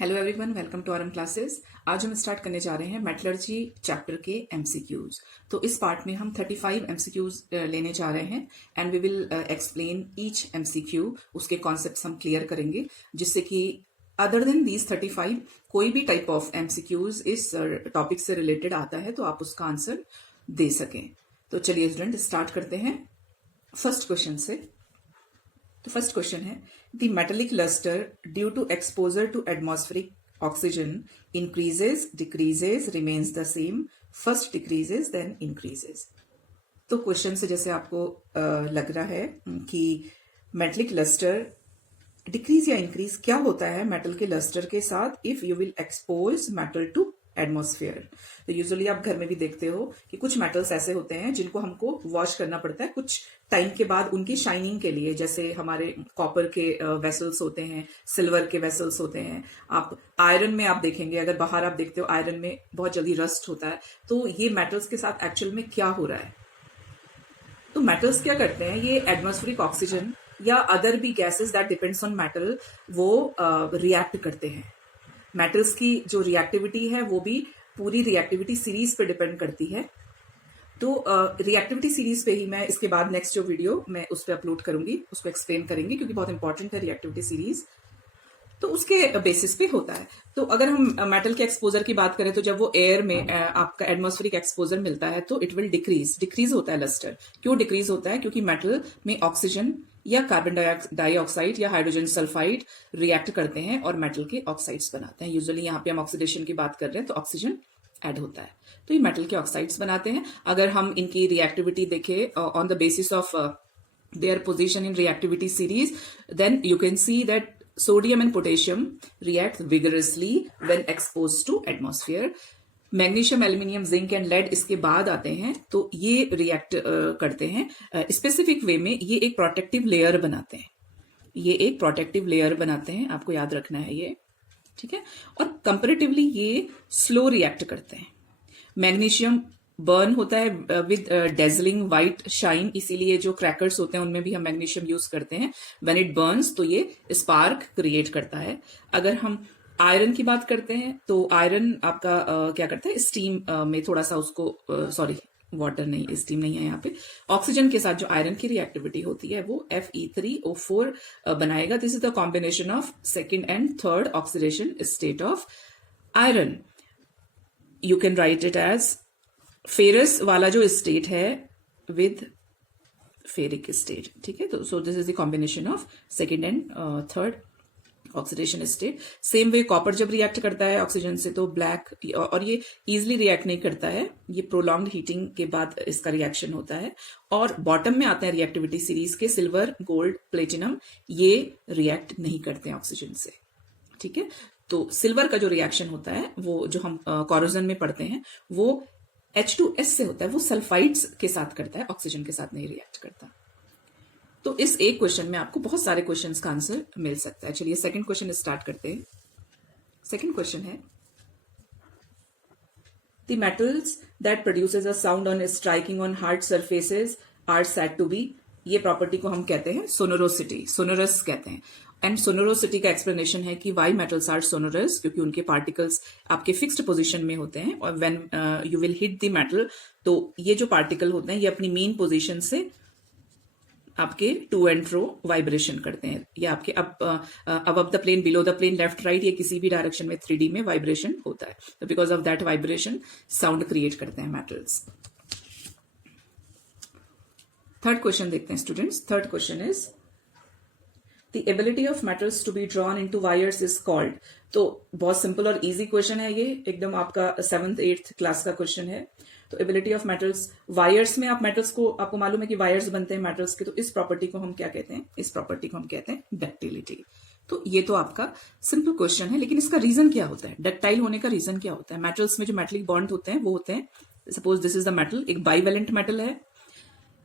Hello everyone, welcome to RM classes. आज हम start करने जा रहे हैं मेटलर्जी चैप्टर के एमसीक्यूज। तो इस पार्ट में हम 35 एमसीक्यूज लेने जा रहे हैं and we will explain each MCQ. उसके कॉन्सेप्ट्स हम क्लियर करेंगे, जिससे कि अदर देन दीज 35 कोई भी टाइप ऑफ एमसीक्यूज इस टॉपिक से रिलेटेड आता है तो आप उसका आंसर दे सकें। तो चलिए स्टूडेंट स्टार्ट करते हैं फर्स्ट क्वेश्चन से। तो फर्स्ट क्वेश्चन है, the metallic lustre due to exposure to atmospheric oxygen increases, decreases, remains the same, first decreases then increases. तो क्वेश्चन से जैसे आपको लग रहा है कि मेटेलिक लस्टर डिक्रीज या इंक्रीज क्या होता है मेटल के लस्टर के साथ if you will expose metal to atmosphere. तो यूजुअली आप घर में भी देखते हो कि कुछ मेटल्स ऐसे होते हैं जिनको हमको वॉश करना पड़ता है कुछ टाइम के बाद उनकी शाइनिंग के लिए। जैसे हमारे कॉपर के वेसल्स होते हैं, सिल्वर के वेसल्स होते हैं। आप आयरन में आप देखेंगे, अगर बाहर आप देखते हो आयरन में बहुत जल्दी रस्ट होता है। तो ये मेटल्स के साथ एक्चुअल में क्या हो रहा है? तो मेटल्स क्या करते हैं, ये एटमॉस्फेरिक ऑक्सीजन या अदर भी gases that depends on metal वो रिएक्ट करते हैं। मेटल्स की जो रिएक्टिविटी है वो भी पूरी रिएक्टिविटी सीरीज पे डिपेंड करती है। तो रिएक्टिविटी सीरीज पे ही मैं इसके बाद नेक्स्ट जो वीडियो मैं उस पर अपलोड करूंगी, उसको एक्सप्लेन करेंगे, क्योंकि बहुत इंपॉर्टेंट है रिएक्टिविटी सीरीज। तो उसके बेसिस पे होता है। तो अगर हम मेटल के एक्सपोजर की बात करें तो जब वो एयर में आपका एटमॉस्फेरिक एक्सपोजर मिलता है तो इट विल डिक्रीज होता है लस्टर। क्यों डिक्रीज होता है? क्योंकि मेटल में ऑक्सीजन या कार्बन डाइऑक्साइड या हाइड्रोजन सल्फाइड रिएक्ट करते हैं और मेटल के ऑक्साइड्स बनाते हैं। यूजुअली यहाँ पे हम ऑक्सीडेशन की बात कर रहे हैं तो ऑक्सीजन ऐड होता है, तो ये मेटल के ऑक्साइड्स बनाते हैं। अगर हम इनकी रिएक्टिविटी देखें on the basis of their position in reactivity series, then you can see that sodium and potassium react vigorously when exposed to atmosphere. Magnesium, aluminium, zinc and lead इसके बाद आते हैं। तो ये रिएक्ट करते हैं स्पेसिफिक वे में। ये एक प्रोटेक्टिव लेयर बनाते हैं, ये एक प्रोटेक्टिव लेयर बनाते हैं, आपको याद रखना है ये, ठीक है। और कंपेरेटिवली ये स्लो रिएक्ट करते हैं। मैग्नीशियम बर्न होता है विद डेजलिंग वाइट शाइन, इसीलिए जो क्रैकर्स होते हैं उनमें भी हम मैग्नीशियम यूज करते हैं। व्हेन इट बर्न्स तो ये स्पार्क क्रिएट करता है। अगर हम आयरन की बात करते हैं तो आयरन आपका क्या करता है, स्टीम में थोड़ा सा उसको सॉरी वाटर नहीं, स्टीम नहीं है यहाँ पे, ऑक्सीजन के साथ जो आयरन की रिएक्टिविटी होती है वो Fe3O4 बनाएगा। This is the combination of second and third oxidation state of iron. You can write it as ferrous वाला जो स्टेट है विद फेरिक स्टेट, ठीक है। तो सो this is the combination of second and third oxidation state. Same way copper जब react करता है oxygen से तो ब्लैक, और ये इजिली रिएक्ट नहीं करता है, ये प्रोलॉन्ग्ड हीटिंग के बाद इसका रिएक्शन होता है। और बॉटम में आते हैं रिएक्टिविटी सीरीज के सिल्वर, गोल्ड, प्लेटिनम, ये रिएक्ट नहीं करते हैं ऑक्सीजन से, ठीक है। तो सिल्वर का जो रिएक्शन होता है वो जो हम कोरोजन में पढ़ते हैं वो H2S से होता है, वो सल्फाइड्स के साथ करता है, ऑक्सीजन के साथ नहीं रिएक्ट करता। तो इस एक क्वेश्चन में आपको बहुत सारे क्वेश्चंस का आंसर मिल सकता है। चलिए सेकंड क्वेश्चन स्टार्ट करते हैं। सेकंड क्वेश्चन है, the metals that produces a sound on striking on hard surfaces are said to be, ये प्रॉपर्टी को हम कहते हैं सोनोरोसिटी, सोनोरस कहते हैं। एंड सोनोरोसिटी का एक्सप्लेनेशन है कि वाई मेटल्स आर सोनोरस, क्योंकि उनके पार्टिकल्स आपके फिक्स्ड पोजीशन में होते हैं और when you will hit the metal तो ये जो पार्टिकल होते हैं ये अपनी मेन पोजीशन से आपके टू एंड फ्रो वाइब्रेशन करते हैं। ये आपके अब the plane, below the plane, left right, ये किसी भी डायरेक्शन में 3D में वाइब्रेशन होता है। तो because of that vibration sound create करते हैं मेटल्स। थर्ड क्वेश्चन देखते हैं students. Third question is, The ability of metals to be drawn into wires is called। तो बहुत सिंपल और इजी क्वेश्चन है ये, एकदम आपका 7th 8th क्लास का क्वेश्चन है। तो एबिलिटी ऑफ मेटल्स, वायर्स में आप मेटल्स को, आपको मालूम है कि वायर्स बनते हैं मेटल्स के, तो इस प्रॉपर्टी को हम क्या कहते हैं? इस प्रॉपर्टी को हम कहते हैं डक्टिलिटी। तो ये तो आपका सिंपल क्वेश्चन है, लेकिन इसका रीजन क्या होता है? डक्टाइल होने का रीजन क्या होता है? मेटल्स में जो मेटलिक बॉन्ड होते हैं वो होते हैं, suppose this is the metal, एक बाइवेलेंट मेटल है,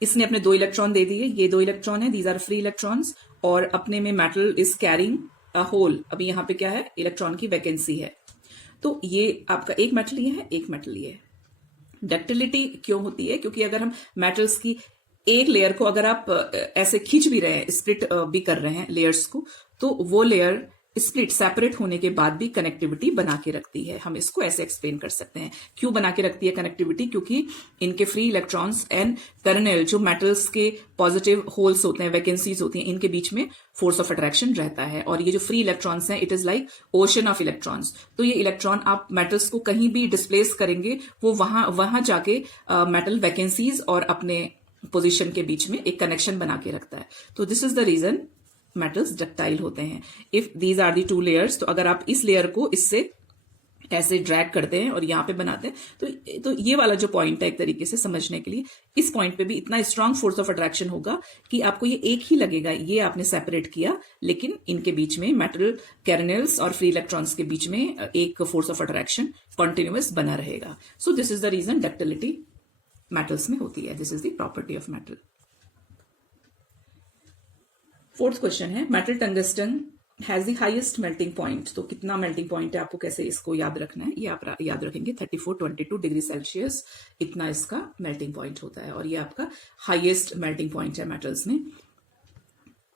इसने अपने 2 इलेक्ट्रॉन दे दिए, ये 2 इलेक्ट्रॉन है, दीज आर फ्री इलेक्ट्रॉन्स, और अपने में metal is carrying a hole. अभी यहाँ पे क्या है? इलेक्ट्रॉन की वैकेंसी है। तो ये आपका एक मेटल ये है, एक मेटल ये है। डक्टिलिटी क्यों होती है? क्योंकि अगर हम मेटल्स की एक लेयर को अगर आप ऐसे खींच भी रहे हैं, स्प्लिट भी कर रहे हैं लेयर्स को, तो वो लेयर स्प्लिट सेपरेट होने के बाद भी कनेक्टिविटी बना के रखती है। हम इसको ऐसे एक्सप्लेन कर सकते हैं, क्यों बना के रखती है कनेक्टिविटी, क्योंकि इनके फ्री इलेक्ट्रॉन्स एंड कर्नेल जो मेटल्स के पॉजिटिव होल्स होते हैं, वैकेंसीज होती हैं, इनके बीच में फोर्स ऑफ अट्रैक्शन रहता है। और ये जो फ्री इलेक्ट्रॉन्स हैं, it is like ocean of electrons. तो ये इलेक्ट्रॉन आप मेटल्स को कहीं भी डिस्प्लेस करेंगे, वो वहां जाके मेटल वैकेंसीज और अपने पोजिशन के बीच में एक कनेक्शन बना के रखता है। तो this is the reason metals ductile होते हैं। If these are the two layers, तो अगर आप इस लेयर को इससे ऐसे ड्रैग करते हैं और यहां पे बनाते हैं, तो ये वाला जो पॉइंट है एक तरीके से समझने के लिए, इस पॉइंट पे भी इतना स्ट्रांग फोर्स ऑफ अट्रैक्शन होगा कि आपको ये एक ही लगेगा, ये आपने सेपरेट किया, लेकिन इनके बीच में मेटल कैरनेल्स और फ्री इलेक्ट्रॉन्स के बीच में एक फोर्स ऑफ अट्रैक्शन कॉन्टिन्यूअस बना रहेगा। So this is the reason ductility metals में होती है। This is the property of metal. Fourth question है, metal tungsten has the highest melting point. तो कितना मेल्टिंग पॉइंट है, आपको कैसे इसको याद रखना है, ये आप याद रखेंगे 3422 डिग्री सेल्सियस, इतना इसका मेल्टिंग पॉइंट होता है और ये आपका हाईएस्ट मेल्टिंग पॉइंट है मेटल्स में।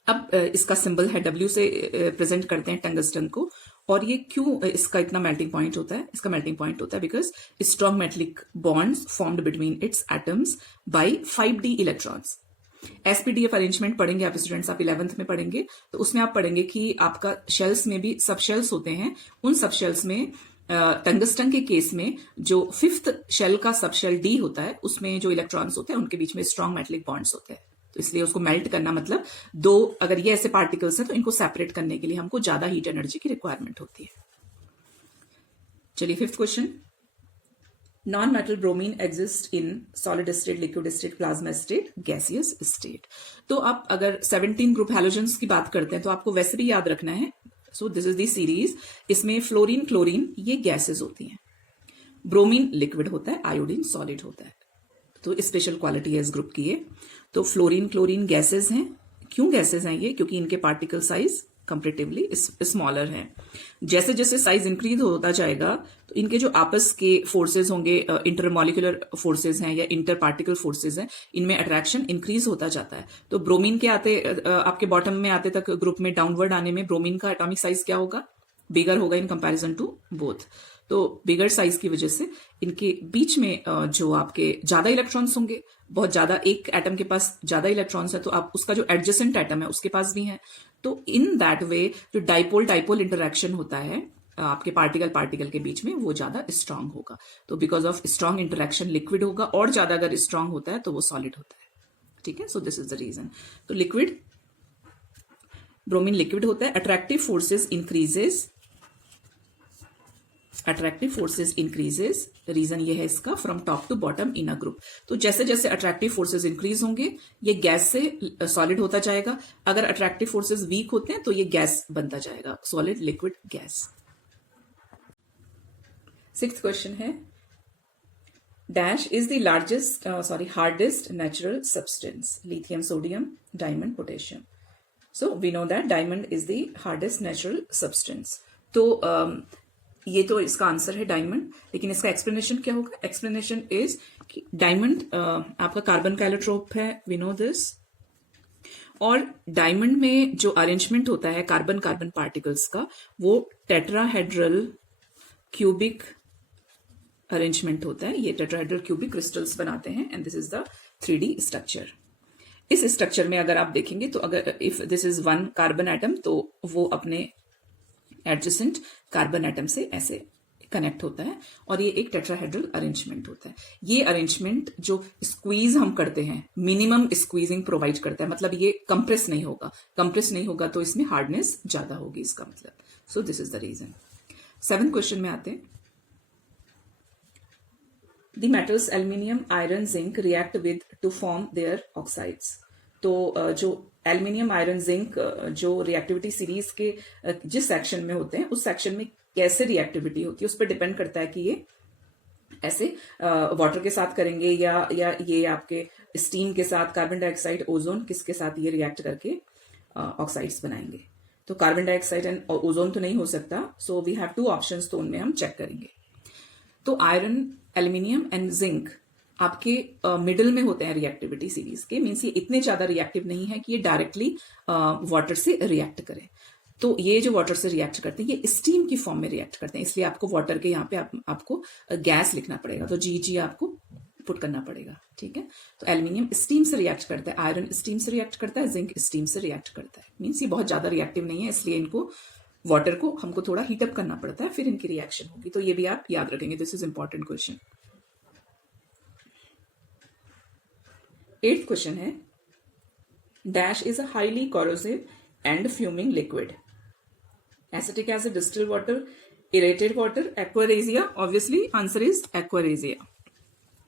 अब इसका सिंबल है W से प्रेजेंट करते हैं टंगस्टन को। और ये क्यों इसका इतना मेल्टिंग पॉइंट होता है, इसका मेल्टिंग पॉइंट होता है because strong metallic bonds formed between its atoms bye 5d electrons. SPDF arrangement पढ़ेंगे आप स्टूडेंट्स, आप 11th में पढ़ेंगे, तो उसमें आप पढ़ेंगे कि आपका शेल्स में भी सब शेल्स होते हैं। उन सब शेल्स में टंगस्टन के केस में जो 5th शेल का सब शेल डी होता है, उसमें जो इलेक्ट्रॉन्स होते हैं उनके बीच में स्ट्रॉन्ग मेटलिक बॉन्ड्स होते हैं। तो इसलिए उसको मेल्ट करना मतलब दो, अगर ये ऐसे पार्टिकल्स हैं तो इनको सेपरेट करने के लिए हमको ज्यादा हीट एनर्जी की रिक्वायरमेंट होती है। चलिए 5th question, non metal bromine exist in solid state, liquid state, plasma state, gaseous state. तो आप अगर 17 ग्रुप हैलोजेंस की बात करते हैं तो आपको वैसे भी याद रखना है। So this is the series, इसमें फ्लोरीन क्लोरीन ये गैसेस होती हैं, ब्रोमीन लिक्विड होता है, आयोडीन सॉलिड होता है। तो स्पेशल क्वालिटी है इस ग्रुप की ये। तो फ्लोरीन क्लोरीन गैसेस हैं। क्यों गैसेस हैं ये, क्योंकि इनके पार्टिकल साइज कंपेरेटिवली स्मॉलर है। जैसे जैसे साइज इंक्रीज होता जाएगा तो इनके जो आपस के फोर्सेज होंगे, इंटरमॉलिक्यूलर फोर्सेज हैं या इंटर पार्टिकल फोर्सेज हैं, इनमें अट्रैक्शन इंक्रीज होता जाता है। तो ब्रोमीन के आते आपके बॉटम में आते तक ग्रुप में डाउनवर्ड आने में ब्रोमीन का एटॉमिक साइज क्या होगा, बिगर होगा इन कंपैरिजन टू बोथ। तो बिगर साइज की वजह से इनके बीच में जो आपके ज्यादा इलेक्ट्रॉन्स होंगे, बहुत ज्यादा, एक एटम के पास ज्यादा इलेक्ट्रॉन्स है तो आप उसका जो एडजेसेंट एटम है उसके पास भी है। तो इन दैट वे जो डाइपोल डाइपोल इंटरैक्शन होता है आपके पार्टिकल पार्टिकल के बीच में, वो ज्यादा स्ट्रांग होगा। तो because of strong interaction liquid होगा, और ज्यादा अगर स्ट्रांग होता है तो वो सॉलिड होता है। ठीक है, so this is the reason. तो लिक्विड, ब्रोमीन लिक्विड होता है। Attractive forces increases, attractive forces increases, reason ये है इसका, from top to bottom in a group. तो जैसे जैसे अट्रैक्टिव फोर्सेज इंक्रीज होंगे ये गैस से सॉलिड होता जाएगा। अगर अट्रैक्टिव फोर्सेज वीक होते हैं तो ये गैस बनता जाएगा, solid liquid gas. 6th question है, dash is the largest hardest natural substance, lithium, sodium, diamond, potassium. So we know that diamond is the hardest natural substance. तो ये तो इसका आंसर है डायमंड, लेकिन इसका एक्सप्लेनेशन क्या होगा? एक्सप्लेनेशन इज कि डायमंड आपका कार्बन का एलोट्रोप है, वी नो दिस। और डायमंड में जो अरेंजमेंट होता है कार्बन कार्बन पार्टिकल्स का, वो टेट्राहेड्रल क्यूबिक अरेंजमेंट होता है। ये टेट्राहेड्रल क्यूबिक क्रिस्टल्स बनाते हैं and this is the 3D structure. इस स्ट्रक्चर में अगर आप देखेंगे तो अगर if this is one carbon atom तो वो अपने एडजेसेंट कार्बन एटम से ऐसे कनेक्ट होता है और ये एक टेट्राहेड्रल अरेंजमेंट होता है। ये अरेंजमेंट जो स्क्वीज हम करते हैं, मिनिमम स्क्वीजिंग प्रोवाइड करता है, मतलब ये कंप्रेस नहीं होगा। कंप्रेस नहीं होगा तो इसमें हार्डनेस ज्यादा होगी, इसका मतलब। So this is the reason. 7th question में आते हैं, the metals aluminium, iron, zinc react with to form their oxides. तो जो एल्यूमिनियम, आयरन, जिंक जो रिएक्टिविटी सीरीज के जिस सेक्शन में होते हैं उस सेक्शन में कैसे रिएक्टिविटी होती है उस पर डिपेंड करता है कि ये ऐसे वाटर के साथ करेंगे या ये आपके स्टीम के साथ, कार्बन डाइऑक्साइड, ओजोन, किसके साथ ये रिएक्ट करके ऑक्साइड्स बनाएंगे। तो कार्बन डाइऑक्साइड एंड ओजोन तो नहीं हो सकता, सो वी हैव 2 ऑप्शंस, तो उनमें हम चेक करेंगे। तो आयरन, एल्यूमिनियम एंड जिंक आपके मिडिल में होते हैं रिएक्टिविटी सीरीज के, मीन्स ये इतने ज्यादा रिएक्टिव नहीं है कि ये डायरेक्टली वाटर से रिएक्ट करें। तो ये जो वाटर से रिएक्ट करते हैं ये स्टीम की फॉर्म में रिएक्ट करते हैं, इसलिए आपको वाटर के यहाँ पे आपको गैस लिखना पड़ेगा, तो जी आपको पुट करना पड़ेगा। ठीक है, तो एल्यूमिनियम स्टीम से रिएक्ट करता है, आयरन स्टीम से रिएक्ट करता है, जिंक स्टीम से रिएक्ट करता है। मीन्स ये बहुत ज्यादा रिएक्टिव नहीं है, इसलिए इनको वाटर को हमको थोड़ा हीटअप करना पड़ता है, फिर इनकी रिएक्शन होगी। तो ये भी आप याद रखेंगे, this is important question. 8th question है, dash is a highly corrosive and fuming liquid. Acetic acid, distilled water, aerated water, aquaresia. Obviously, answer is aquaresia.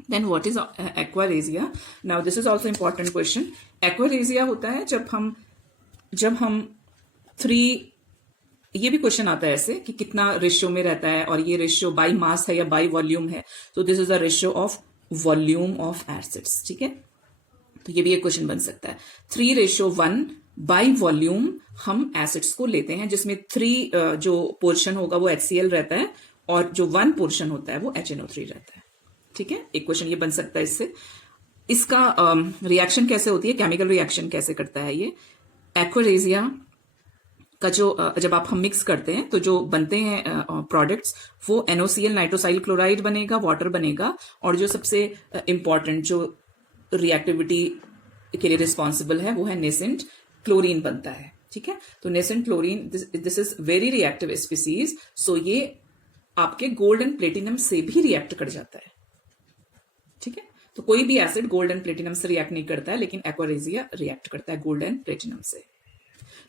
Then what is aquaresia? Now this is also important question. Aquaresia होता है जब हम 3, ये भी question आता है ऐसे कि कितना रेशियो में रहता है, और ये रेशियो बाई मास है या बाई वॉल्यूम है, तो this is a ratio of volume of acids. ठीक है, तो ये भी एक क्वेश्चन बन सकता है। 3:1 बाई वॉल्यूम हम एसिड्स को लेते हैं, जिसमें 3 जो पोर्शन होगा वो HCl रहता है, और जो 1 पोर्शन होता है वो HNO3 रहता है। ठीक है, एक क्वेश्चन ये बन सकता है इससे। इसका रिएक्शन कैसे होती है, केमिकल रिएक्शन कैसे करता है ये एक्वारेजिया का, जो जब हम मिक्स करते हैं तो जो बनते हैं प्रोडक्ट्स, वो NOCl नाइट्रोसाइल क्लोराइड बनेगा, वाटर बनेगा, और जो सबसे इंपॉर्टेंट जो रिएक्टिविटी के लिए रिस्पॉन्सिबल है वो है नेसेंट क्लोरीन बनता है। ठीक है, तो nascent chlorine, this is very reactive species, so ये आपके गोल्ड एंड प्लेटिनम से भी रिएक्ट कर जाता है। ठीक है, तो कोई भी एसिड गोल्ड एंड प्लेटिनम से रिएक्ट नहीं करता है, लेकिन एक्वारेजिया रिएक्ट करता है गोल्ड एंड प्लेटिनम से।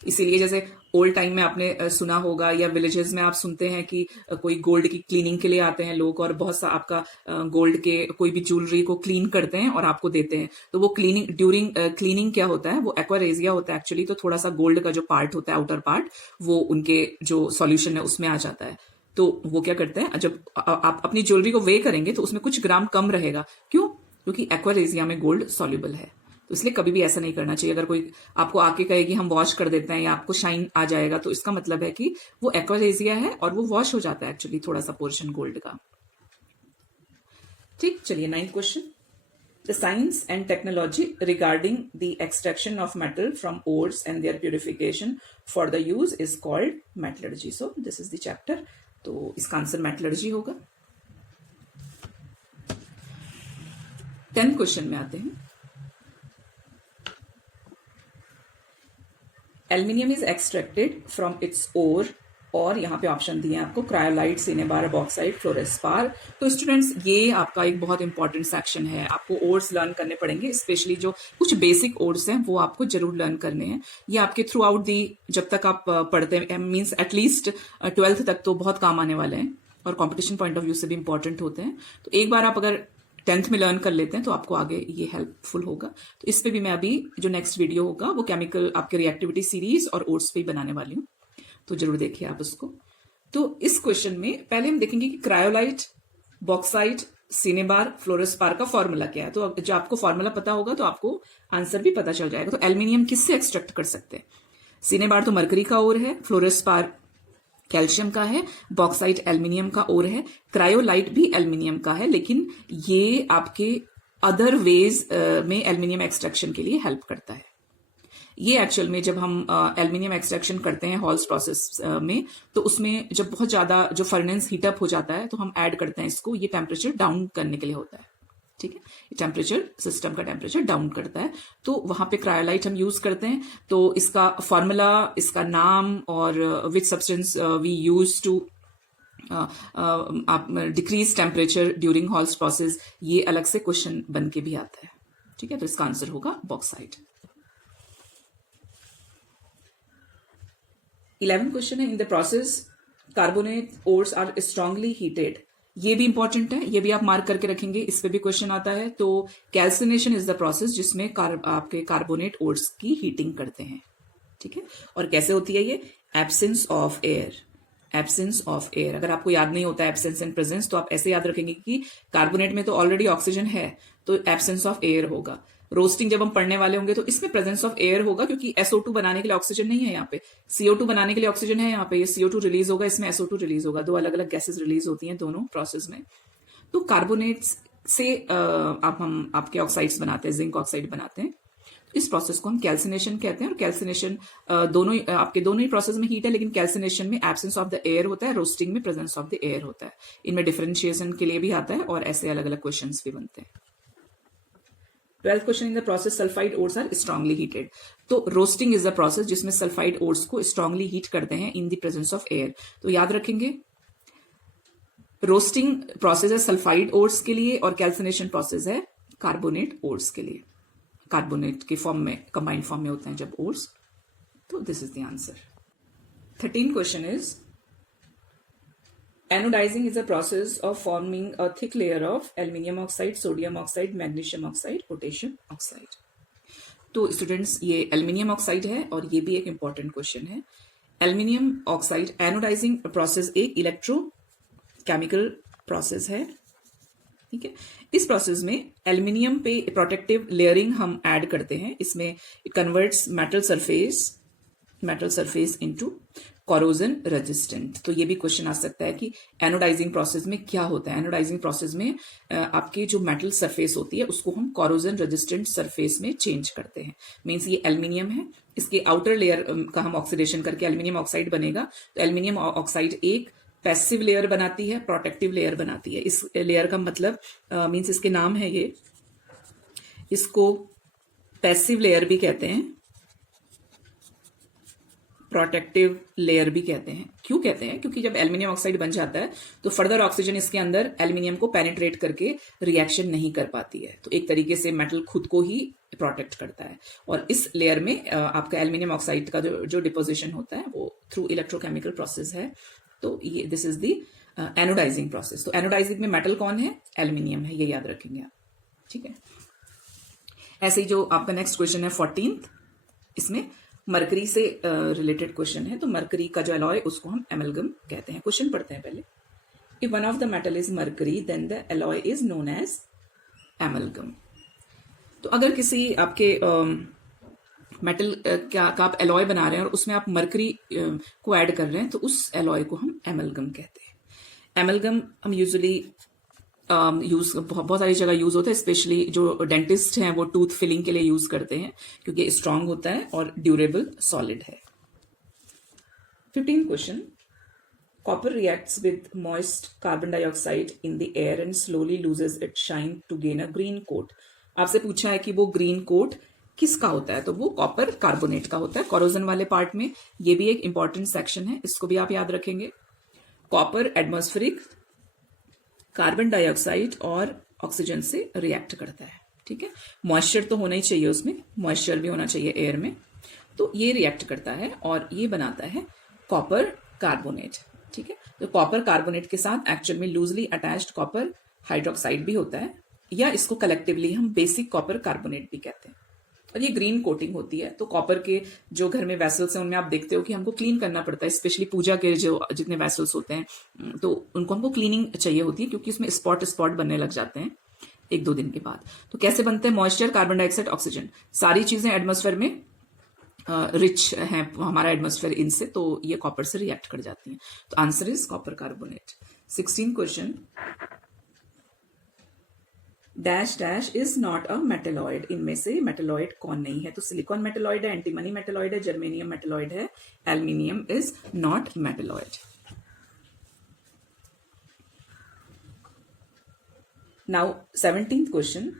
इसीलिए जैसे ओल्ड टाइम में आपने सुना होगा, या विलेजेस में आप सुनते हैं कि कोई गोल्ड की क्लीनिंग के लिए आते हैं लोग, और बहुत सा आपका गोल्ड के कोई भी ज्वेलरी को क्लीन करते हैं और आपको देते हैं। तो वो क्लीनिंग, ड्यूरिंग क्लीनिंग क्या होता है, वो एक्वारेजिया होता है एक्चुअली। तो थोड़ा सा गोल्ड का जो पार्ट होता है, आउटर पार्ट, वो उनके जो सॉल्यूशन है उसमें आ जाता है। तो वो क्या करते हैं, जब आप अपनी ज्वेलरी को वे करेंगे तो उसमें कुछ ग्राम कम रहेगा। क्यों? क्योंकि एक्वारेजिया में गोल्ड सॉल्युबल है। तो इसलिए कभी भी ऐसा नहीं करना चाहिए। अगर कोई आपको आके कहे कि हम वॉश कर देते हैं या आपको शाइन आ जाएगा, तो इसका मतलब है कि वो एक्वारेजिया है और वो वॉश हो जाता है एक्चुअली थोड़ा सा पोर्शन गोल्ड का। ठीक, चलिए 9th question, the science and technology regarding the extraction of metal from ores and their purification for the use is called metallurgy. So this is the chapter, तो इसका आंसर मेटलर्जी होगा। 10th question में आते हैं, aluminium is extracted from its ore, और यहाँ पे option दिए हैं आपको, क्रायोलाइट, सिनेबार, बॉक्साइट, फ्लोरेस्पार। तो स्टूडेंट्स ये आपका एक बहुत इंपॉर्टेंट सेक्शन है, आपको ओर्स लर्न करने पड़ेंगे, स्पेशली जो कुछ बेसिक ओर्स हैं वो आपको जरूर लर्न करने हैं। ये आपके थ्रू आउट दी, जब तक आप पढ़ते हैं, मीन्स एटलीस्ट 12th तक तो बहुत काम आने वाले हैं, और कॉम्पिटिशन पॉइंट ऑफ व्यू से भी इंपॉर्टेंट होते हैं। तो एक बार आप अगर 10th में लर्न कर लेते हैं तो आपको आगे ये हेल्पफुल होगा। तो इस पे भी मैं अभी जो नेक्स्ट वीडियो होगा वो केमिकल आपके रिएक्टिविटी सीरीज और ओर्स पे ही बनाने वाली हूँ, तो जरूर देखिए आप उसको। तो इस क्वेश्चन में पहले हम देखेंगे कि क्रायोलाइट, बॉक्साइट, सिनेबार, फ्लोरेस्पार का फॉर्मूला क्या है। तो जो आपको फॉर्मूला पता होगा तो आपको आंसर भी पता चल जाएगा। तो एल्यूमिनियम किससे एक्सट्रैक्ट कर सकते हैं? सिनेबार तो मरकरी का ओर है, फ्लोरेस्पार कैल्शियम का है, बॉक्साइट एल्यूमिनियम का ओर है, क्रायोलाइट भी एल्यूमिनियम का है, लेकिन ये आपके अदर वेज में एल्यूमिनियम एक्सट्रैक्शन के लिए हेल्प करता है। ये एक्चुअल में जब हम एल्यूमिनियम एक्सट्रैक्शन करते हैं हॉल्स प्रोसेस में, तो उसमें जब बहुत ज्यादा जो फर्नेस हीटअप हो जाता है तो हम ऐड करते हैं इसको, ये टेम्परेचर डाउन करने के लिए होता है। ठीक है, टेम्परेचर, सिस्टम का टेम्परेचर डाउन करता है, तो वहां पे क्रायोलाइट हम यूज करते हैं। तो इसका फॉर्मूला, इसका नाम, और which substance we use to decrease temperature during Hall's process, ये अलग से क्वेश्चन बन के भी आता है। ठीक है, तो इसका आंसर होगा बॉक्साइट। 11th क्वेश्चन है, in the process carbonate ores are strongly heated. ये भी इंपॉर्टेंट है, ये भी आप मार्क करके रखेंगे, इस पे भी क्वेश्चन आता है। तो कैल्सिनेशन इज द प्रोसेस जिसमें आपके कार्बोनेट ओर्स की हीटिंग करते हैं। ठीक है, और कैसे होती है ये? Absence of air, absence of air. अगर आपको याद नहीं होता एब्सेंस एंड प्रेजेंस, तो आप ऐसे याद रखेंगे कि कार्बोनेट में तो ऑलरेडी ऑक्सीजन है, तो एब्सेंस ऑफ एयर होगा। रोस्टिंग जब हम पढ़ने वाले होंगे तो इसमें प्रेजेंस ऑफ एयर होगा, क्योंकि SO2 बनाने के लिए ऑक्सीजन नहीं है यहाँ पे, CO2 बनाने के लिए ऑक्सीजन है यहाँ पे, ये CO2 रिलीज होगा, इसमें SO2 रिलीज होगा, दो अलग अलग गैसेस रिलीज होती हैं दोनों प्रोसेस में। तो कार्बोनेट्स से आप हम आपके ऑक्साइड्स बनाते हैं, जिंक ऑक्साइड बनाते हैं। इस प्रोसेस को हम कैल्सिनेशन कहते हैं। और कैल्सिनेशन आपके दोनों ही प्रोसेस में हीट है, लेकिन कैल्सिनेशन में एब्सेंस ऑफ द एयर होता है, रोस्टिंग में प्रेजेंस ऑफ द एयर होता है। इनमें डिफरेंशिएशन के लिए भी आता है और ऐसे अलग अलग क्वेश्चंस भी बनते हैं। 12th question, in the process sulphide ores are strongly heated. तो रोस्टिंग इज द प्रोसेस जिसमें सल्फाइड ओर्स को स्ट्रांगली हीट करते हैं in the presence of air. तो याद रखेंगे, रोस्टिंग प्रोसेस है सल्फाइड ओर्स के लिए और कैल्सिनेशन प्रोसेस है कार्बोनेट ओर्स के लिए। कार्बोनेट के फॉर्म में, कंबाइंड फॉर्म में होते हैं जब ओर्स। तो this is the answer. 13 question is, anodizing is a process of forming a thick layer of aluminium oxide, sodium oxide, magnesium oxide, potassium oxide। तो स्टूडेंट्स, ये एल्यूमिनियम ऑक्साइड है और ये भी एक इंपॉर्टेंट क्वेश्चन है। एल्यूमिनियम ऑक्साइड एनोडाइजिंग प्रोसेस एक electrochemical process है, ठीक है। इस प्रोसेस में एल्यूमिनियम पे प्रोटेक्टिव लेयरिंग हम ऐड करते हैं। इसमें it converts metal surface into corrosion resistant. तो ये भी क्वेश्चन आ सकता है कि एनोडाइजिंग प्रोसेस में क्या होता है। एनोडाइजिंग प्रोसेस में आपकी जो मेटल सरफेस होती है उसको हम कोरोजन रेजिस्टेंट सरफेस में चेंज करते हैं। मींस ये एल्यूमिनियम है, इसके आउटर लेयर का हम ऑक्सीडेशन करके एल्यूमिनियम ऑक्साइड बनेगा। तो एल्यूमिनियम ऑक्साइड एक पैसिव लेयर बनाती है, प्रोटेक्टिव लेयर बनाती है। इस लेयर का मतलब मींस इसके नाम है ये, इसको पैसिव लेयर भी कहते हैं, प्रोटेक्टिव लेयर भी कहते हैं। क्यों कहते हैं? क्योंकि जब एल्यूमिनियम ऑक्साइड बन जाता है तो फर्दर ऑक्सीजन इसके अंदर एल्यूमिनियम को पेनिट्रेट करके रिएक्शन नहीं कर पाती है। तो एक तरीके से मेटल खुद को ही प्रोटेक्ट करता है। और इस लेयर में आपका एल्यूमिनियम ऑक्साइड का जो डिपोजिशन होता है वो थ्रू इलेक्ट्रोकेमिकल प्रोसेस है। तो ये this is the anodizing process. तो एनोडाइजिंग में मेटल कौन है? एल्यूमिनियम है, ये याद रखेंगे आप, ठीक है। ऐसे ही जो आपका नेक्स्ट क्वेश्चन है 14th, इसमें मरकरी से रिलेटेड क्वेश्चन है। तो मरकरी का जो एलॉय उसको हम एमलगम कहते हैं। क्वेश्चन पढ़ते हैं पहले। If one of the metal is mercury then the alloy is known as amalgam. तो अगर किसी आपके मेटल का आप एलॉय बना रहे हैं और उसमें आप मरकरी को ऐड कर रहे हैं तो उस एलॉय को हम एमलगम कहते हैं। एमलगम हम यूजुअली यूज बहुत सारी जगह यूज होता है, स्पेशली जो डेंटिस्ट हैं वो टूथ फिलिंग के लिए यूज करते हैं क्योंकि स्ट्रांग होता है और ड्यूरेबल सॉलिड है। 15th question, copper reacts with moist carbon dioxide in the air and slowly loses it shine to gain a green coat. आपसे पूछा है कि वो ग्रीन कोट किसका होता है, तो वो कॉपर कार्बोनेट का होता है। कोरोजन वाले पार्ट में ये भी एक इंपॉर्टेंट सेक्शन है, इसको भी आप याद रखेंगे। कॉपर एटमॉस्फेरिक कार्बन डाइऑक्साइड और ऑक्सीजन से रिएक्ट करता है, ठीक है। मॉइस्चर तो होना ही चाहिए, उसमें मॉइस्चर भी होना चाहिए एयर में। तो ये रिएक्ट करता है और ये बनाता है कॉपर कार्बोनेट, ठीक है। तो कॉपर कार्बोनेट के साथ एक्चुअल में लूजली अटैच्ड कॉपर हाइड्रोक्साइड भी होता है, या इसको कलेक्टिवली हम बेसिक कॉपर कार्बोनेट भी कहते हैं। और ये ग्रीन कोटिंग होती है। तो कॉपर के जो घर में वेसल्स हैं उनमें आप देखते हो कि हमको क्लीन करना पड़ता है, स्पेशली पूजा के जो जितने वेसल्स होते हैं तो उनको हमको क्लीनिंग चाहिए होती है क्योंकि उसमें स्पॉट बनने लग जाते हैं 1-2 दिन के बाद। तो कैसे बनते हैं? मॉइस्चर, कार्बन डाइऑक्साइड, ऑक्सीजन, सारी चीजें एटमॉस्फेयर में रिच है हमारा एटमॉस्फेयर इनसे, तो ये कॉपर से रिएक्ट कर जाती हैं। तो answer is copper carbonate. 16th question, dash dash is not a metalloid. इनमें से मेटेलॉइड कौन नहीं है? तो सिलिकॉन मेटेलॉइड है, एंटीमनी मेटेलॉइड है, जर्मेनियम मेटेलॉइड है, aluminium is not metalloid. Now 17th question,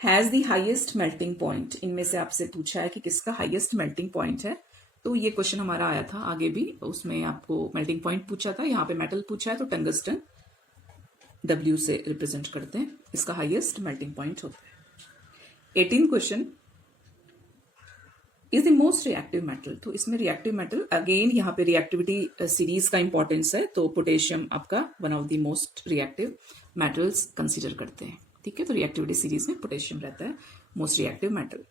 has the highest melting point. इनमें से आपसे पूछा है कि किसका हाईएस्ट मेल्टिंग पॉइंट है। तो ये क्वेश्चन हमारा आया था आगे भी, उसमें आपको मेल्टिंग पॉइंट पूछा था, यहाँ पे मेटल पूछा है। तो टंगस्टन W से रिप्रेजेंट करते हैं, इसका हाईएस्ट मेल्टिंग पॉइंट होता है। 18th question, is the most reactive metal. तो इसमें रिएक्टिव मेटल, अगेन यहाँ पे रिएक्टिविटी सीरीज का इंपॉर्टेंस है। तो पोटेशियम आपका one of the most reactive metals consider करते हैं, ठीक है। तो रिएक्टिविटी सीरीज में पोटेशियम रहता है मोस्ट रिएक्टिव मेटल।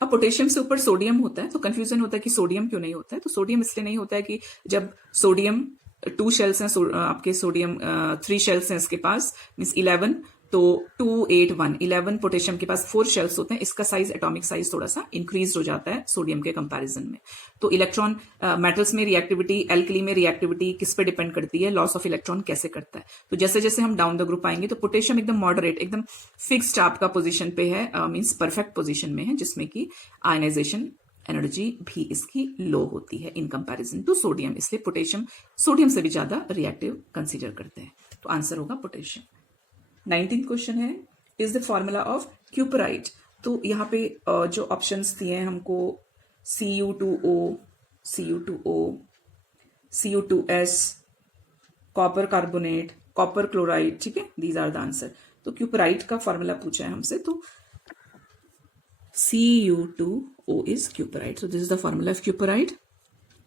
अब पोटेशियम से ऊपर सोडियम होता है, तो कंफ्यूजन होता है कि सोडियम क्यों नहीं होता है। तो सोडियम इसलिए नहीं होता है कि जब सोडियम 2 शेल्स हैं आपके, सोडियम 3 शेल्स हैं इसके पास, मीन्स 11 तो 281 पोटेशियम के पास 4 शेल्स होते हैं, इसका साइज एटॉमिक साइज थोड़ा सा इंक्रीज हो जाता है सोडियम के कंपैरिजन में। तो इलेक्ट्रॉन मेटल्स में रिएक्टिविटी, एल्कली में रिएक्टिविटी किस पे डिपेंड करती है, लॉस ऑफ इलेक्ट्रॉन कैसे करता है। तो जैसे जैसे हम डाउन द ग्रुप आएंगे तो पोटेशियम एकदम मॉडरेट, एकदम फिक्स्ड आपका पोजिशन पे है, मीन्स परफेक्ट पोजिशन में है, जिसमें कि आयनाइजेशन एनर्जी भी इसकी लो होती है इन कंपैरिजन टू सोडियम, इसलिए पोटेशियम सोडियम से भी ज्यादा रिएक्टिव कंसीडर करते हैं। तो आंसर होगा पोटेशियम। 19th क्वेश्चन है, is the formula of cuprite. तो यहाँ पे जो ऑप्शंस दिए हैं हमको, Cu2O, Cu2O, Cu2S, copper carbonate, copper chloride, ठीक है, दीज आर द आंसर। तो क्यूपराइट का फॉर्मूला पूछा है हमसे, तो Cu2O is cuprite. So this is the formula of cuprite.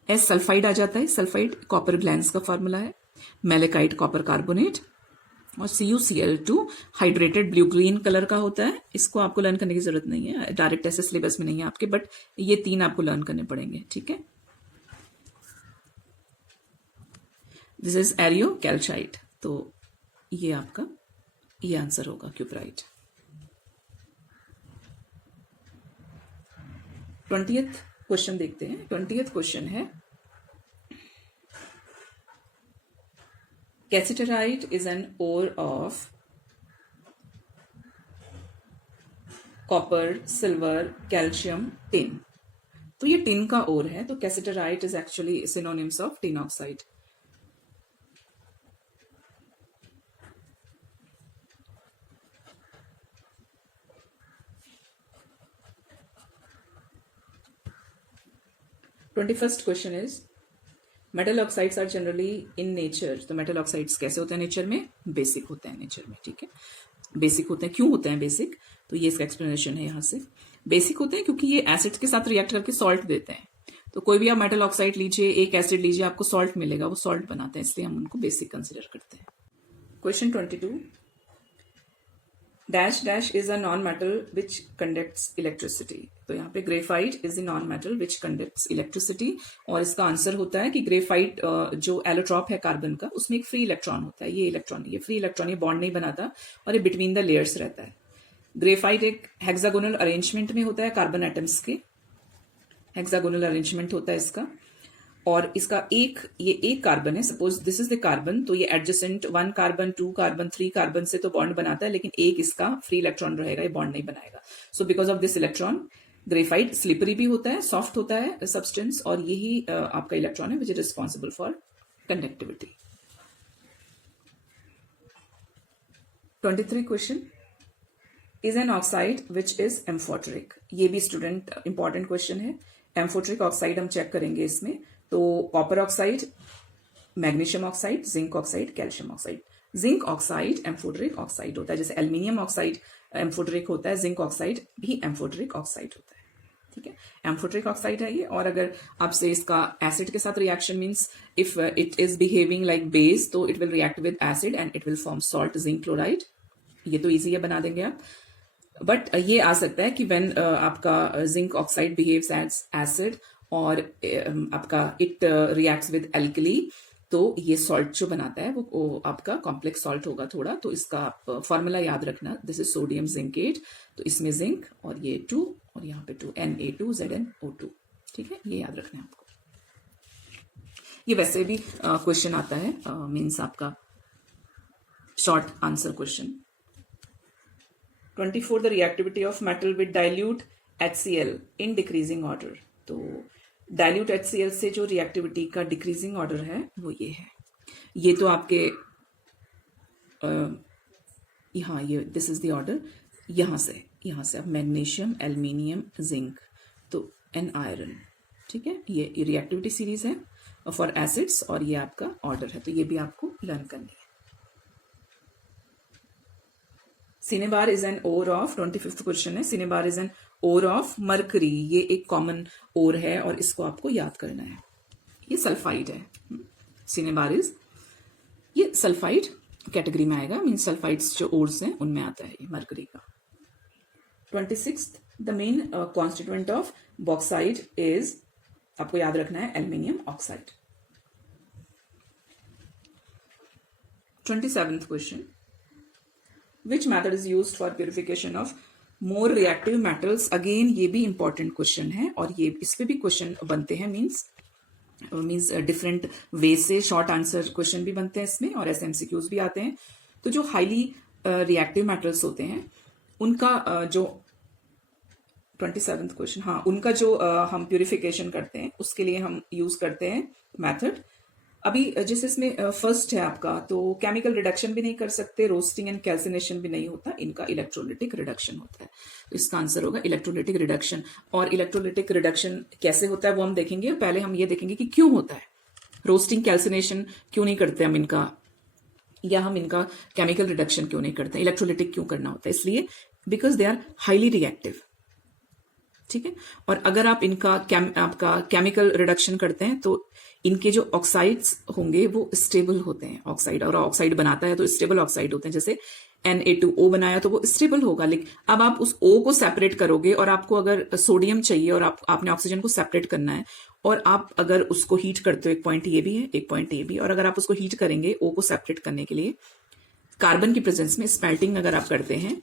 S sulphide आ जाता है, सल्फाइड कॉपर ग्लैंस का फॉर्मूला है, मेलेकाइट कॉपर कार्बोनेट, और CuCl2 hydrated blue green colour का होता है। इसको आपको लर्न करने की जरूरत नहीं है, डायरेक्ट ऐसे सिलेबस में नहीं है आपके, बट ये 3 आपको लर्न करने पड़ेंगे, ठीक है। दिस इज एरियो कैल्साइट, तो ये आपका ये आंसर होगा क्यूपराइट। 20th क्वेश्चन देखते हैं। 20th क्वेश्चन है, cassiterite is an ore of copper, silver, calcium, tin. तो ये टिन का ओर है, तो cassiterite is actually synonyms of tin oxide. Twenty first question is, metal oxides are generally in nature. तो metal oxides कैसे होते हैं नेचर में? बेसिक होते हैं नेचर में, ठीक है। बेसिक होते हैं, क्यों होते हैं बेसिक? तो ये इसका एक्सप्लेनेशन है यहाँ से। बेसिक होते हैं क्योंकि ये एसिड्स के साथ रिएक्ट करके सॉल्ट देते हैं। तो कोई भी आप मेटल ऑक्साइड लीजिए, एक एसिड लीजिए, आपको सॉल्ट मिलेगा, वो सॉल्ट बनाते हैं, इसलिए हम उनको बेसिक कंसिडर करते हैं। Question 22, dash dash is a non metal which conducts electricity. तो यहाँ पे graphite is the non metal which conducts electricity, और इसका आंसर होता है कि ग्रेफाइट जो एलोट्रॉप है कार्बन का, उसमें एक फ्री इलेक्ट्रॉन होता है। ये फ्री इलेक्ट्रॉन, ये बॉन्ड नहीं बनाता और ये बिटवीन द लेयर्स रहता है। ग्रेफाइट एक हेक्सागोनल अरेंजमेंट में होता है, कार्बन एटम्स के हेक्सागोनल अरेंजमेंट होता है इसका, और इसका ये एक कार्बन है, suppose this is the carbon, तो ये एडजेसेंट 1 कार्बन, 2 कार्बन, 3 कार्बन से तो बॉन्ड बनाता है, लेकिन एक इसका फ्री इलेक्ट्रॉन रहेगा, ये बॉन्ड नहीं बनाएगा। So because of this electron graphite slippery भी होता है, सॉफ्ट होता है सब्सटेंस, और यही आपका इलेक्ट्रॉन है which is responsible for conductivity. 23 question, is an oxide which is amphoteric. ये भी स्टूडेंट इंपॉर्टेंट क्वेश्चन है। एम्फोटरिक ऑक्साइड हम चेक करेंगे इसमें, तो copper oxide, magnesium oxide, zinc oxide, calcium oxide. Zinc oxide amphoteric oxide होता है, जैसे एल्यूमिनियम ऑक्साइड एम्फोटरिक होता है, जिंक ऑक्साइड भी एम्फोटरिक ऑक्साइड होता है, ठीक है। एम्फोटरिक ऑक्साइड है ये। और अगर आपसे इसका एसिड के साथ reaction means if it is behaving like base, तो it will react with acid and it will form salt, zinc chloride. ये तो इजी है, बना देंगे आप। बट ये आ सकता है कि व्हेन आपका zinc oxide behaves as acid और आपका इट रिएक्ट्स विद एल्कली, तो ये सॉल्ट जो बनाता है वो आपका कॉम्प्लेक्स सॉल्ट होगा थोड़ा। तो इसका आप फॉर्मूला याद रखना, दिस इज सोडियम जिंकेट, तो इसमें जिंक और ये 2 और यहाँ पे 2 Na2ZnO2, ठीक है, ये याद रखना है आपको। ये वैसे भी क्वेश्चन आता है, मीन्स आपका short answer question. 24, the reactivity of metal with dilute HCl in decreasing order. तो डाइल्यूट HCl से जो रिएक्टिविटी का डिक्रीजिंग ऑर्डर है वो ये है। ये तो आपके यहाँ ये दिस इज द ऑर्डर, यहाँ से अब मैग्नीशियम, एल्यूमिनियम, जिंक, तो एन आयरन, ठीक है। ये रिएक्टिविटी सीरीज है फॉर एसिड्स और ये आपका ऑर्डर है, तो ये भी आपको लर्न करनी है। Cinnabar is an ore of, 25th question है, cinnabar is an ore of mercury. ये एक कॉमन ओर है और इसको आपको याद करना है। ये सल्फाइड है, सिनेबार इज, ये सल्फाइड कैटेगरी में आएगा, मीन सल्फाइड्स जो ओर्स हैं उनमें आता है ये मरकरी का। 26th, the main constituent of bauxite is, आपको याद रखना है, aluminium oxide. 27th question, which method is used for purification of more reactive metals? Again ये भी इंपॉर्टेंट क्वेश्चन है और ये इस पे भी क्वेश्चन बनते हैं, मीन्स डिफरेंट वे से शॉर्ट आंसर क्वेश्चन भी बनते हैं इसमें और ऐसे एमसीक्यूज भी आते हैं। तो जो हाईली रिएक्टिव मेटल्स होते हैं उनका जो 27th क्वेश्चन, हाँ, उनका जो हम प्यूरिफिकेशन करते हैं उसके लिए हम यूज करते हैं मेथड। अभी जिस इसमें फर्स्ट है आपका, तो केमिकल रिडक्शन भी नहीं कर सकते, रोस्टिंग एंड कैल्सिनेशन भी नहीं होता, इनका इलेक्ट्रोलिटिक रिडक्शन होता है। तो इसका आंसर होगा इलेक्ट्रोलिटिक रिडक्शन। और इलेक्ट्रोलिटिक रिडक्शन कैसे होता है वो हम देखेंगे। पहले हम ये देखेंगे कि क्यों होता है, रोस्टिंग कैल्सिनेशन क्यों नहीं करते हम इनका, या हम इनका केमिकल रिडक्शन क्यों नहीं करते, इलेक्ट्रोलिटिक क्यों करना होता है। इसलिए because they are highly reactive, ठीक है। और अगर आप इनका आपका केमिकल रिडक्शन करते हैं तो इनके जो ऑक्साइड्स होंगे वो स्टेबल होते हैं। ऑक्साइड, और ऑक्साइड बनाता है तो स्टेबल ऑक्साइड होते हैं। जैसे Na2O बनाया तो वो स्टेबल होगा, लेकिन अब आप उस O को सेपरेट करोगे और आपको अगर सोडियम चाहिए और आपने ऑक्सीजन को सेपरेट करना है और आप अगर उसको हीट करते हो, एक पॉइंट ये भी है, एक पॉइंट ये भी, और अगर आप उसको हीट करेंगे O को सेपरेट करने के लिए कार्बन की प्रेजेंस में स्मेल्टिंग अगर आप करते हैं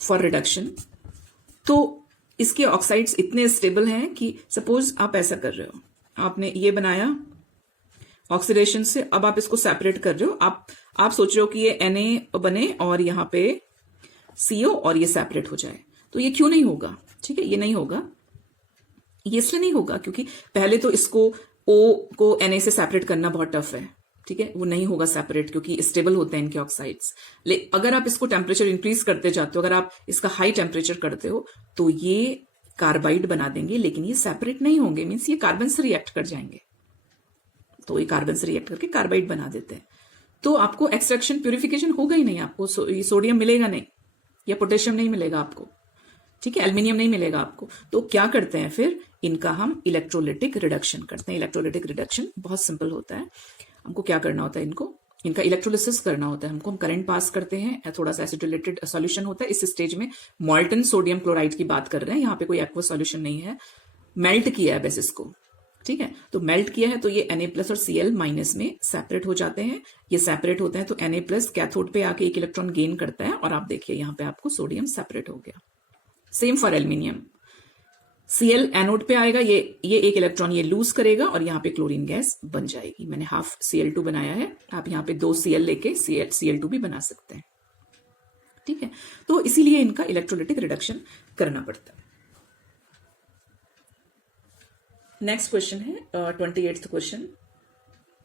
फॉर रिडक्शन, तो इसके ऑक्साइड्स इतने स्टेबल हैं कि सपोज आप ऐसा कर रहे हो, आपने ये बनाया ऑक्सीडेशन से, अब आप इसको सेपरेट कर रहे हो, आप सोच रहे हो कि ये Na बने और यहां पे CO और ये सेपरेट हो जाए, तो ये क्यों नहीं होगा, ठीक है, ये नहीं होगा। ये इसलिए नहीं होगा क्योंकि पहले तो इसको O को Na से सेपरेट करना बहुत टफ है, ठीक है, वो नहीं होगा सेपरेट क्योंकि स्टेबल होते हैं इनके ऑक्साइड्स। लेकिन अगर आप इसको टेम्परेचर इंक्रीज करते जाते हो, अगर आप इसका हाई टेम्परेचर करते हो तो ये कार्बाइड बना देंगे, लेकिन ये सेपरेट नहीं होंगे, मीन्स ये कार्बन से रिएक्ट कर जाएंगे, तो ये कार्बन से रिएक्ट करके कार्बाइड बना देते हैं। तो आपको एक्सट्रैक्शन प्यूरिफिकेशन होगा ही नहीं, आपको सोडियम मिलेगा नहीं या पोटेशियम नहीं मिलेगा आपको, ठीक है, एल्यूमिनियम नहीं मिलेगा आपको। तो क्या करते हैं फिर, इनका हम इलेक्ट्रोलिटिक रिडक्शन करते हैं। इलेक्ट्रोलिटिक रिडक्शन बहुत सिंपल होता है। हमको क्या करना होता है, इनका इलेक्ट्रोलिसिस करना होता है। हम करंट पास करते हैं, थोड़ा सा एसिड रिलेटेड सॉल्यूशन होता है। इस स्टेज में मॉल्टन सोडियम क्लोराइड की बात कर रहे हैं, यहाँ पे कोई एक्वा सॉल्यूशन नहीं है, मेल्ट किया है बस इसको, ठीक है। तो मेल्ट किया है तो ये Na+ और Cl- में सेपरेट हो जाते हैं। ये सेपरेट होते हैं तो Na+ कैथोड पे आके एक इलेक्ट्रॉन गेन करता है और आप देखिए यहाँ पे आपको सोडियम सेपरेट हो गया। Same for aluminium, Cl anode पे आएगा, ये एक इलेक्ट्रॉन ये लूज करेगा और यहाँ पे क्लोरीन गैस बन जाएगी। मैंने हाफ Cl2 बनाया है, आप यहाँ पे 2 Cl लेके Cl2 भी बना सकते हैं, ठीक है। तो इसीलिए इनका इलेक्ट्रोलिटिक रिडक्शन करना पड़ता है। नेक्स्ट क्वेश्चन है 28th question,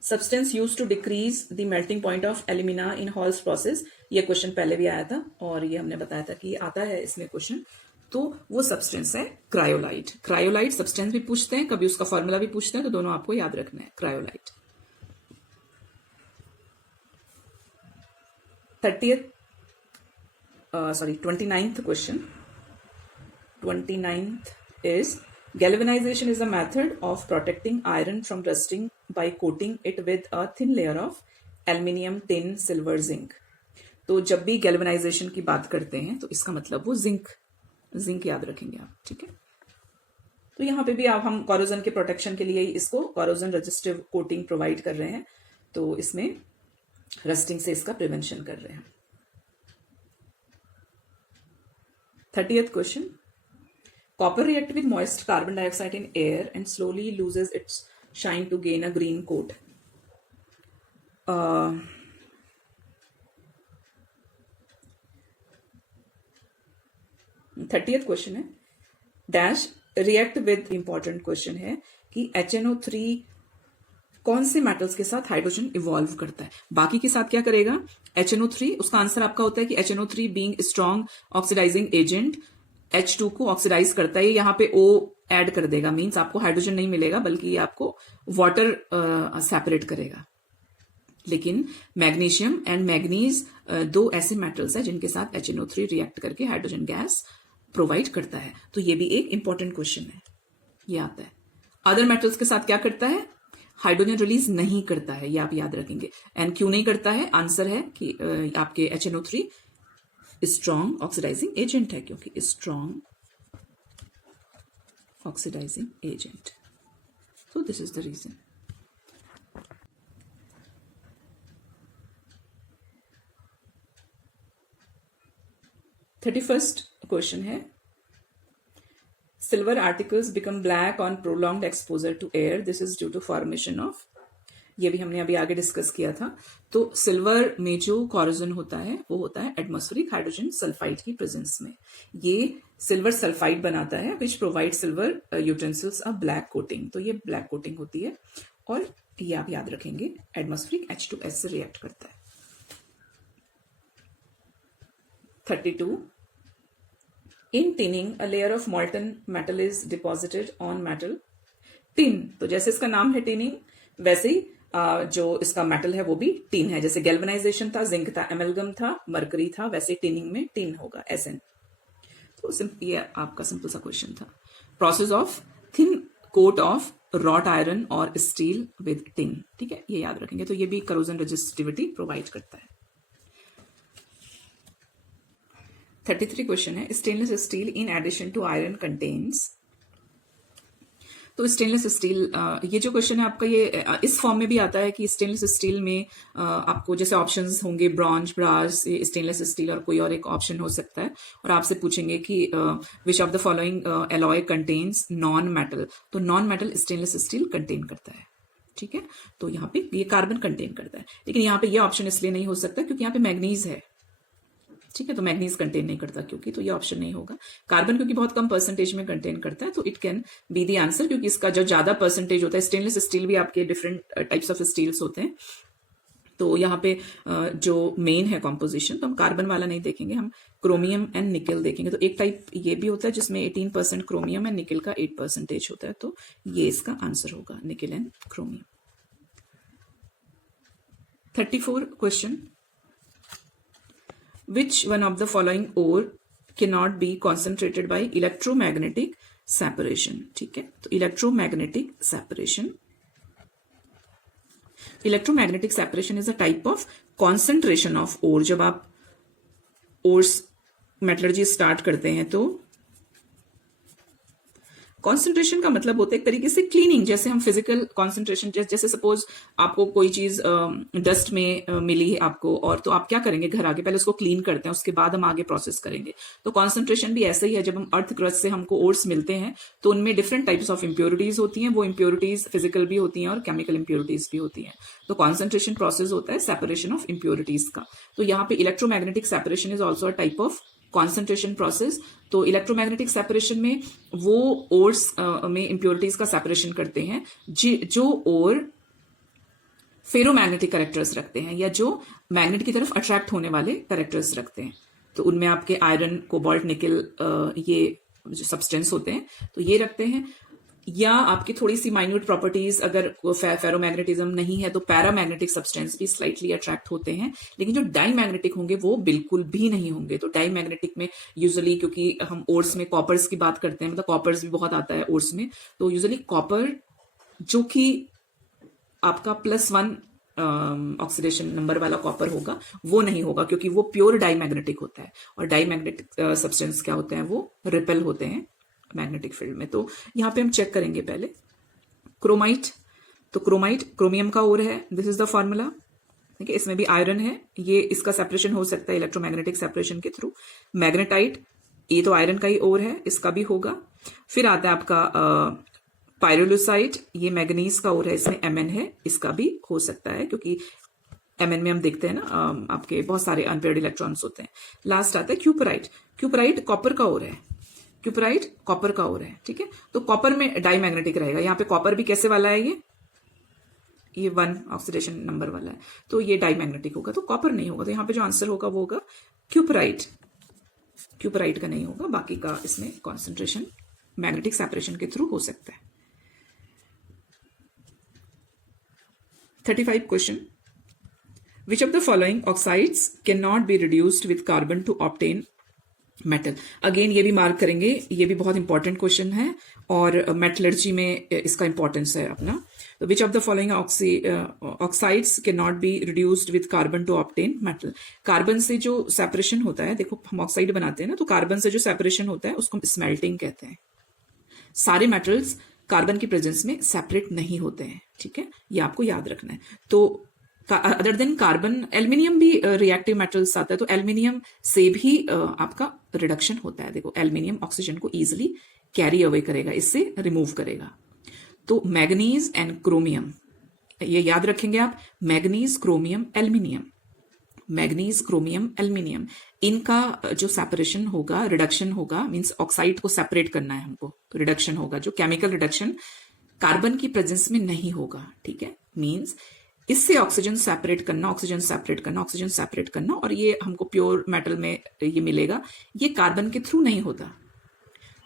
substance use to decrease the melting point of alumina in Hall's process. ये क्वेश्चन पहले भी आया था और ये हमने बताया था कि आता है इसमें क्वेश्चन। तो वो सब्सटेंस है क्रायोलाइट। क्रायोलाइट सब्सटेंस भी पूछते हैं, कभी उसका फॉर्मूला भी पूछते हैं, तो दोनों आपको याद रखना है। Cryolite. 29th question, 29th is galvanization is a method of protecting iron from rusting by coating it with a thin layer of aluminium, tin, silver, zinc। तो जब भी गैल्वेनाइजेशन की बात करते हैं तो इसका मतलब वो जिंक याद रखेंगे आप, ठीक है। तो यहाँ पे भी आप हम कॉरोजन के प्रोटेक्शन के लिए इसको कॉरोजन रेजिस्टिव कोटिंग प्रोवाइड कर रहे हैं, तो इसमें रस्टिंग से इसका प्रिवेंशन कर रहे हैं। 30th question, copper react with moist carbon dioxide in air and slowly loses its shine to gain a green coat। 30th question है, dash react with, important question है कि HNO3 कौन से मेटल्स के साथ हाइड्रोजन इवॉल्व करता है। बाकी के साथ क्या करेगा, HNO3, उसका आंसर आपका होता है कि HNO3 being strong oxidising agent H2 को ऑक्सीडाइज करता है। यहाँ पे O ऐड कर देगा, मीन्स आपको हाइड्रोजन नहीं मिलेगा बल्कि आपको वाटर सेपरेट करेगा। लेकिन मैग्नीशियम एंड मैग्नीज दो ऐसे मेटल्स हैं जिनके साथ HNO3 रिएक्ट करके हाइड्रोजन गैस प्रोवाइड करता है। तो ये भी एक इंपॉर्टेंट क्वेश्चन है, ये आता है। अदर मेटल्स के साथ क्या करता है, हाइड्रोजन रिलीज नहीं करता है, ये आप याद रखेंगे। एंड क्यों नहीं करता है, आंसर है कि आपके HNO3 स्ट्रॉन्ग ऑक्सीडाइजिंग एजेंट है, क्योंकि strong oxidising agent. So this is the reason. 31st question है, silver articles become black on prolonged exposure to air, this is due to formation of, ये भी हमने अभी आगे डिस्कस किया था। तो सिल्वर में जो कॉरोजन होता है वो होता है एटमॉस्फेरिक हाइड्रोजन सल्फाइड की प्रेजेंस में। ये सिल्वर सल्फाइड बनाता है which provide silver utensils a black coating, तो ये ब्लैक कोटिंग होती है और ये आप याद रखेंगे एटमॉस्फेरिक H2S से रिएक्ट करता है। 32 in tinning a layer of molten metal is deposited on metal. Tin, तो जैसे इसका नाम है टिनिंग, वैसे ही जो इसका मेटल है वो भी टिन है। जैसे गैल्वेनाइजेशन था, जिंक था, एमलगम था, मरकरी था, वैसे टिनिंग में टिन होगा, Sn। तो ये आपका सिंपल सा क्वेश्चन था। Process of thin coat of wrought iron और स्टील विद टिन, ठीक है, ये याद रखेंगे। तो ये भी करोजन रेजिस्टिविटी प्रोवाइड करता है। 33 क्वेश्चन है, stainless steel in addition to iron contains, तो स्टेनलेस स्टील, ये जो क्वेश्चन है आपका ये इस फॉर्म में भी आता है कि स्टेनलेस स्टील में आपको जैसे ऑप्शंस होंगे ब्रॉन्ज, ब्रास, स्टेनलेस स्टील और कोई और एक ऑप्शन हो सकता है, और आपसे पूछेंगे कि which of the following alloy contains non metal, तो non metal stainless steel contain करता है, ठीक है। तो यहाँ पे ये कार्बन कंटेन करता है, लेकिन यहाँ पे ये ऑप्शन इसलिए नहीं हो सकता क्योंकि यहाँ पे मैग्नीज है, ठीक है, तो मैग्नीज कंटेन नहीं करता क्योंकि, तो ये ऑप्शन नहीं होगा। कार्बन क्योंकि बहुत कम परसेंटेज में कंटेन करता है, तो it can be the answer, क्योंकि इसका जो ज्यादा परसेंटेज होता है, स्टेनलेस स्टील भी आपके डिफरेंट टाइप्स ऑफ स्टील्स होते हैं, तो यहाँ पे जो मेन है कॉम्पोजिशन, तो हम कार्बन वाला नहीं देखेंगे, हम क्रोमियम एंड निकल देखेंगे। तो एक टाइप ये भी होता है जिसमें 18% क्रोमियम एंड निकल का 8% होता है, तो ये इसका आंसर होगा, निकल and chromium. 34 question, which one of the following ore cannot be concentrated by electromagnetic separation, ठीक है। तो electromagnetic separation is a type of concentration of ore। जब आप ores मेटलर्जी स्टार्ट करते हैं तो कॉन्सेंट्रेशन का मतलब होता है एक तरीके से क्लीनिंग, जैसे हम फिजिकल कॉन्सेंट्रेशन, जैसे सपोज आपको कोई चीज डस्ट में मिली है आपको, और तो आप क्या करेंगे, घर आके पहले उसको क्लीन करते हैं, उसके बाद हम आगे प्रोसेस करेंगे। तो कॉन्सेंट्रेशन भी ऐसा ही है, जब हम अर्थ क्रस्ट से हमको ओर्स मिलते हैं तो उनमें डिफरेंट टाइप्स ऑफ इंप्योरिटीज होती हैं, वो इंप्योरिटीज फिजिकल भी होती हैं और केमिकल इंप्योरिटीज भी होती हैं। तो कॉन्सेंट्रेशन प्रोसेस होता है सेपरेशन ऑफ इंप्योरिटीज का। तो यहाँ पे electromagnetic separation is also a type of concentration process. तो इलेक्ट्रोमैग्नेटिक सेपरेशन में वो ओर्स में इंप्योरिटीज का सेपरेशन करते हैं जो ओर फेरोमैग्नेटिक कैरेक्टर्स रखते हैं या जो मैग्नेट की तरफ अट्रैक्ट होने वाले कैरेक्टर्स रखते हैं। तो उनमें आपके आयरन, कोबाल्ट, निकल, ये जो सब्सटेंस होते हैं तो ये रखते हैं, या आपकी थोड़ी सी माइन्यूट प्रॉपर्टीज अगर फेरोमैग्नेटिज्म नहीं है तो पैरामैग्नेटिक सब्सटेंस भी स्लाइटली अट्रैक्ट होते हैं, लेकिन जो डाईमैग्नेटिक होंगे वो बिल्कुल भी नहीं होंगे। तो डाईमैग्नेटिक में यूजुअली, क्योंकि हम ओर्स में कॉपर्स की बात करते हैं, मतलब कॉपर्स भी बहुत आता है ओर्स में, तो यूजुअली कॉपर जो कि आपका +1 ऑक्सीडेशन नंबर वाला कॉपर होगा वो नहीं होगा, क्योंकि वो प्योर डाईमैग्नेटिक होता है, और डाईमैग्नेटिक सब्सटेंस क्या होते हैं, वो रिपेल होते हैं मैग्नेटिक फील्ड में। तो यहां पे हम चेक करेंगे पहले क्रोमाइट, तो क्रोमाइट क्रोमियम का ओर है, दिस इज द फॉर्मूला, ठीक है। इसमें भी आयरन है, ये इसका सेपरेशन हो सकता है इलेक्ट्रोमैग्नेटिक सेपरेशन के थ्रू। मैग्नेटाइट, ये तो आयरन का ही ओर है, इसका भी होगा। फिर आता है आपका पायरोलुसाइट, ये मैग्नीज का ओर है, इसमें Mn है, इसका भी हो सकता है, क्योंकि Mn में हम देखते हैं ना आपके बहुत सारे अनपेयर्ड इलेक्ट्रॉन्स होते हैं। लास्ट आता है क्यूपराइट, क्यूपराइट कॉपर का ओर है, क्यूपराइट कॉपर का ओर है, ठीक है। तो कॉपर में डाईमैग्नेटिक रहेगा, यहाँ पे कॉपर भी कैसे वाला है, ये 1 ऑक्सीडेशन नंबर वाला है, तो ये डाईमैग्नेटिक होगा, तो कॉपर नहीं होगा। तो यहाँ पे जो आंसर होगा वो होगा क्यूपराइट, क्यूपराइट का नहीं होगा, बाकी का इसमें कॉन्सेंट्रेशन मैग्नेटिक सेपरेशन के थ्रू हो सकता है। 35 question, which of the following oxides can not be reduced with carbon to obtain metal. Again ये भी मार्क करेंगे, ये भी बहुत इंपॉर्टेंट क्वेश्चन है और मेटलर्जी में इसका इंपॉर्टेंस है अपना। तो which of the following oxides can not be reduced with carbon to obtain metal. Carbon से जो सेपरेशन होता है, देखो हम ऑक्साइड बनाते हैं ना, तो कार्बन से जो सेपरेशन होता है उसको स्मेल्टिंग कहते हैं। सारे मेटल्स कार्बन की प्रेजेंस में सेपरेट नहीं होते हैं, ठीक है, ये आपको याद रखना है। तो अदर देन कार्बन, एल्युमिनियम भी रिएक्टिव मेटल्स आता है, तो एल्युमिनियम से भी आपका रिडक्शन होता है। देखो एल्युमिनियम ऑक्सीजन को इजिली कैरी अवे करेगा, इससे रिमूव करेगा। तो मैग्नीज एंड क्रोमियम, ये याद रखेंगे आप, manganese, chromium, aluminium, manganese, chromium, aluminium, इनका जो सेपरेशन होगा, रिडक्शन होगा, मींस ऑक्साइड को सेपरेट करना है हमको, रिडक्शन होगा जो केमिकल रिडक्शन कार्बन की प्रेजेंस में नहीं होगा। ठीक है, मींस इससे ऑक्सीजन सेपरेट करना, ऑक्सीजन सेपरेट करना, ऑक्सीजन सेपरेट करना, और ये हमको प्योर मेटल में ये मिलेगा, ये कार्बन के थ्रू नहीं होता।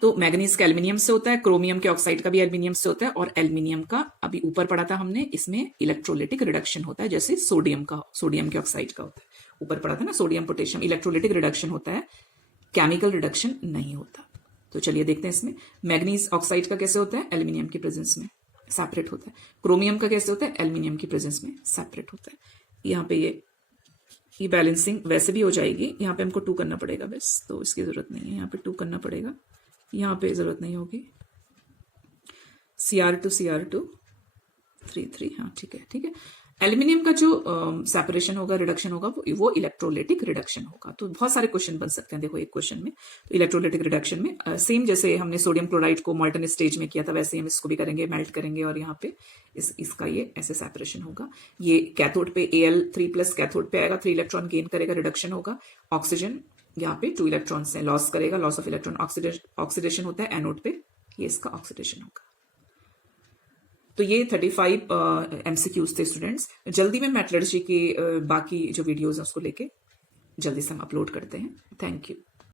तो मैग्नीज का एल्युमिनियम से होता है, क्रोमियम के ऑक्साइड का भी एल्युमिनियम से होता है, और एल्युमिनियम का अभी ऊपर पढ़ा था हमने, इसमें इलेक्ट्रोलिटिक रिडक्शन होता है, जैसे सोडियम का, सोडियम के ऑक्साइड का होता है, ऊपर पढ़ा था ना, सोडियम पोटेशियम, इलेक्ट्रोलिटिक रिडक्शन होता है, केमिकल रिडक्शन नहीं होता। तो चलिए देखते हैं इसमें मैग्नीज ऑक्साइड का कैसे होता है, एल्युमिनियम की प्रेजेंस में सेपरेट होता है। क्रोमियम का कैसे होता है, एल्युमिनियम की प्रेजेंस में सेपरेट होता है। यहाँ पे ये बैलेंसिंग वैसे भी हो जाएगी, यहाँ पे हमको 2 करना पड़ेगा बस, तो इसकी जरूरत नहीं है, यहाँ पे 2 करना पड़ेगा, यहाँ पे जरूरत नहीं होगी। Cr2 Cr2 3 हाँ ठीक है, ठीक है। एल्युमिनियम का जो सेपरेशन होगा, रिडक्शन होगा, वो इलेक्ट्रोलिटिक रिडक्शन होगा। तो बहुत सारे क्वेश्चन बन सकते हैं, देखो एक क्वेश्चन में, तो इलेक्ट्रोलिटिक रिडक्शन में सेम जैसे हमने सोडियम क्लोराइड को मॉल्टन स्टेज में किया था, वैसे ही हम इसको भी करेंगे, मेल्ट करेंगे, और यहाँ पे इसका ये ऐसे सेपरेशन होगा। ये कैथोड पे Al3+ कैथोड पे आएगा, 3 इलेक्ट्रॉन गेन करेगा, रिडक्शन होगा। ऑक्सीजन यहाँ पे 2 इलेक्ट्रॉन से लॉस करेगा, लॉस ऑफ इलेक्ट्रॉन, ऑक्सीडेशन होता है एनोड पे, ये इसका ऑक्सीडेशन होगा। तो ये 35 MCQs थे स्टूडेंट्स। जल्दी में मेटलर्जी की बाकी जो वीडियोज हैं उसको लेके जल्दी से हम अपलोड करते हैं। Thank you.